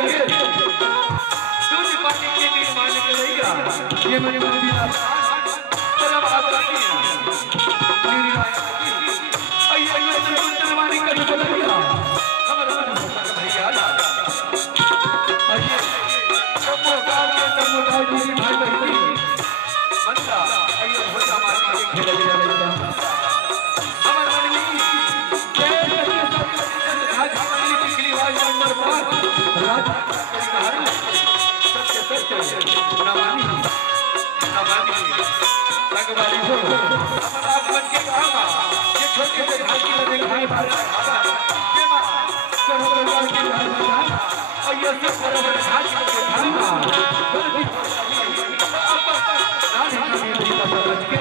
दूध पानी के निर्माण करेगा ये मेरी मुक्ति ना तरफ आती है मेरी आइए चलवानी कर बोलिया हमारा भैया आइए सबको गांव जी भाई बहनी मंदा आइए भोजा मार के खेल दिया हमारा मनवी आज हमारी पिछली बार नंबर 5 राज नवानी लगवाली हो हमारा बन के कहा ये छोटे से भाई की लगे भाई भाई ये मां सरदार की भाई और ये सब बराबर भाई के भाई गलती अब राज की मेरी समझ के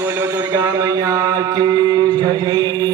बोलो दुर्गा मैया की जय।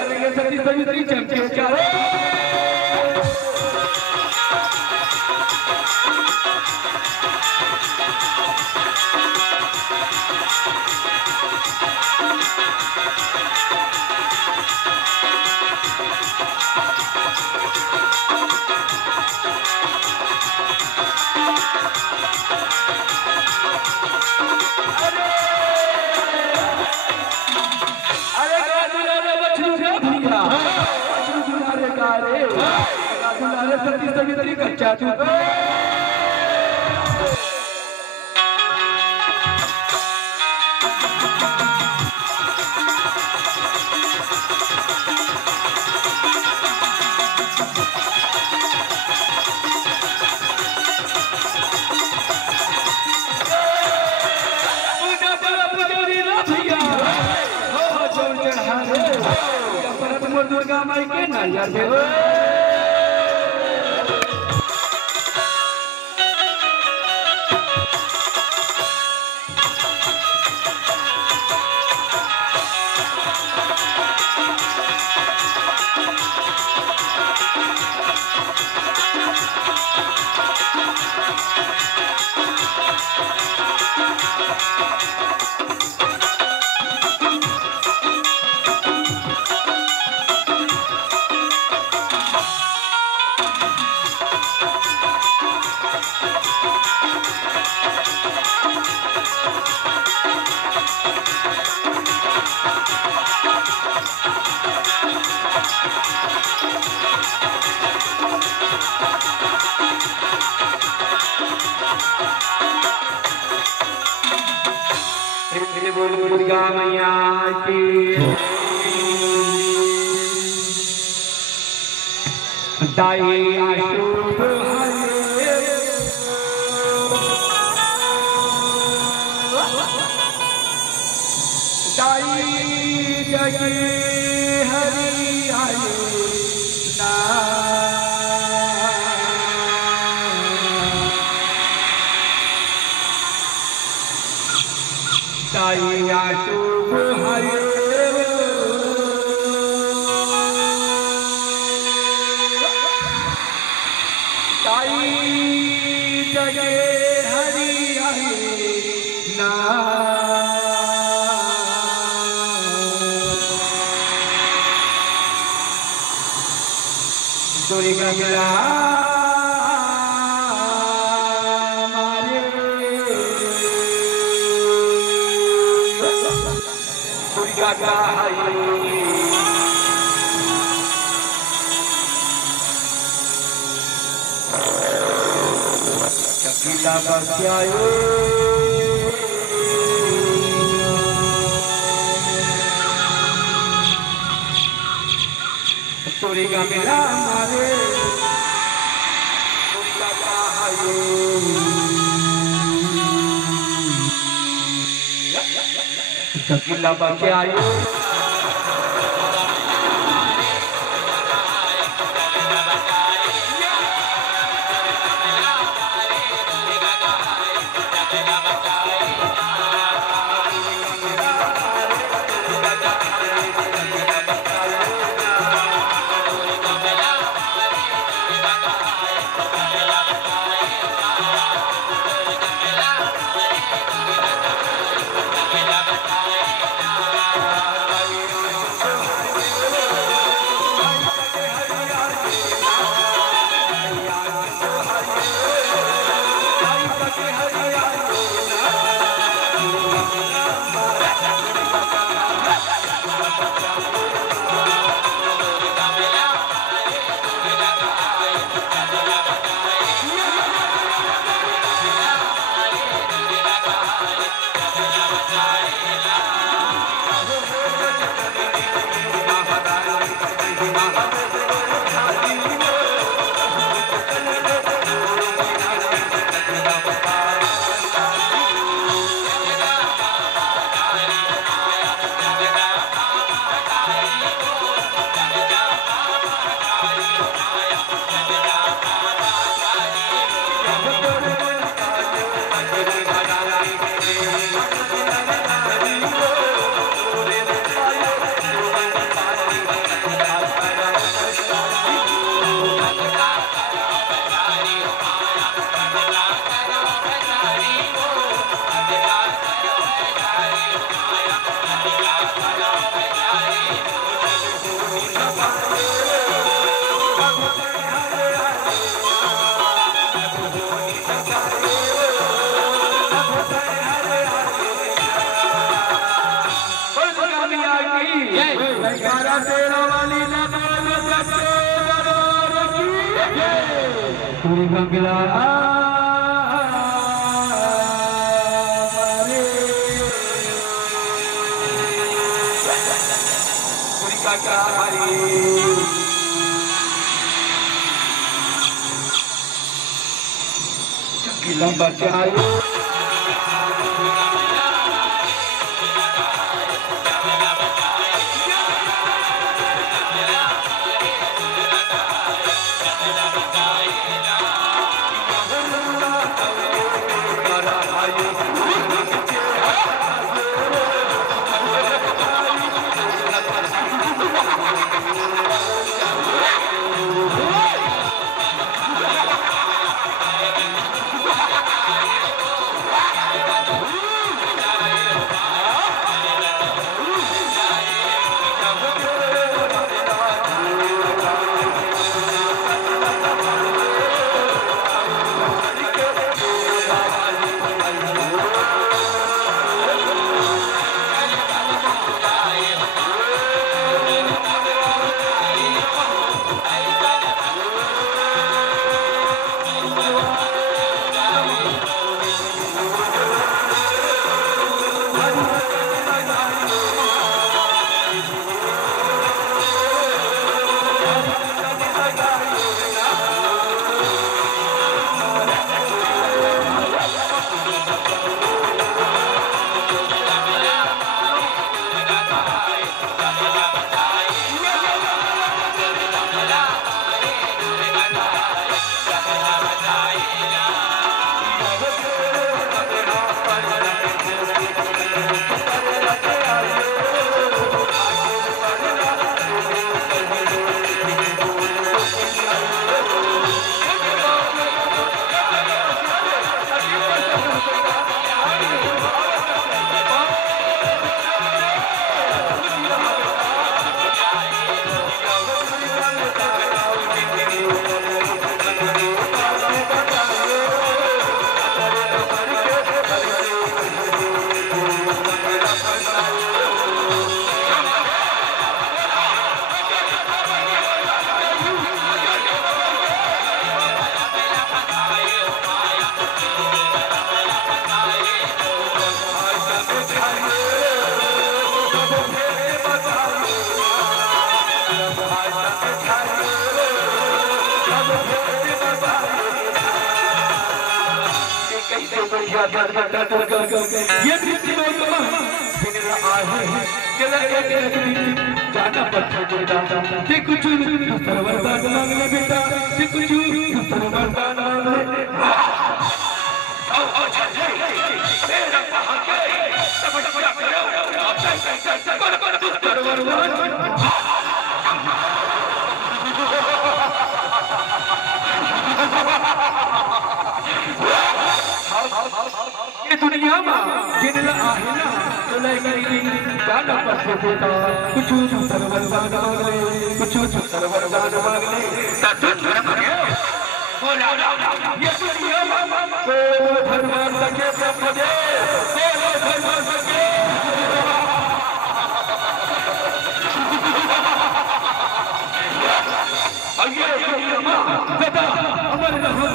करेंगे सती सवित्री चमके चारों सती सवित्री कच्चा तू दुर्गा माई के नारियल दुर्गा मैया की दाई शुभ दाई जगी हरि आए ना दाई शुभ हरे जगे हरि आए ना दुर्गा मिला मारे दुर्गा का गीता बचाए दुर्गा मिला मारे दुर्गा का गीता बचाए दूरी का मिला लंबा चाहिए ये भी जाना पड़ता कुछ वरदान मांगने बेटा कुछ वरदान ये दुनिया में जिनला आहिना तो लगी गाना पर बेटा कुछ वरदान मांगने कुछ वरदान मांगने ये दुनिया को भगवान सके प्रभु भगवान सके ये दुनिया सदा अमर रहो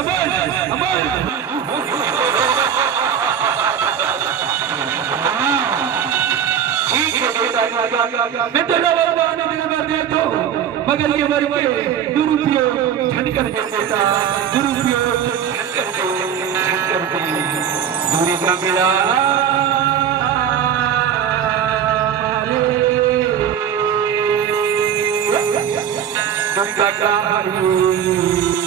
अमर अमर मैं तेरा वरदान दिल में दे दो मगर ये मर के दुरुपयोग झट कर देता दुरुपयोग झट कर दे दूरी का मिला दुर्गा का